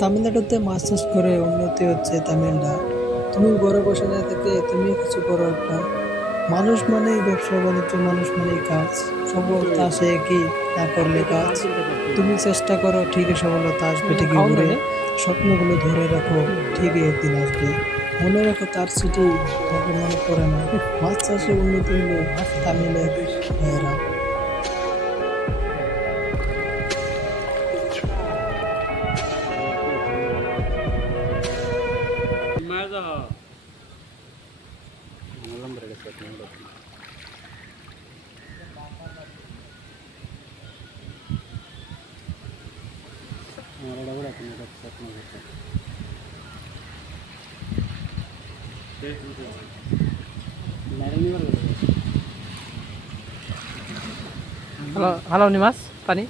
তামিলনাড়ুতে মাছ চাষ করে উন্নতি হচ্ছে তামিলরা। তুমি ঘরে বসে না থেকে তুমিও কিছু করো একটা। মানুষ মানেই ব্যবসা বাণিজ্য, মানুষ মানেই কাজ। সফলতা আসে কি না করলে কাজ। তুমি চেষ্টা করো, ঠিকই সফলতা আসবে, ঠিকই ঘুরে। স্বপ্নগুলো ধরে রাখো, ঠিকই একদিন আসবে। মনে রাখো, তার সিটি কাউকে মনে পড়ে না। মাছ চাষে উন্নতি হলো তামিলের ভাইয়েরা। Halo, halo nih Mas, Pani.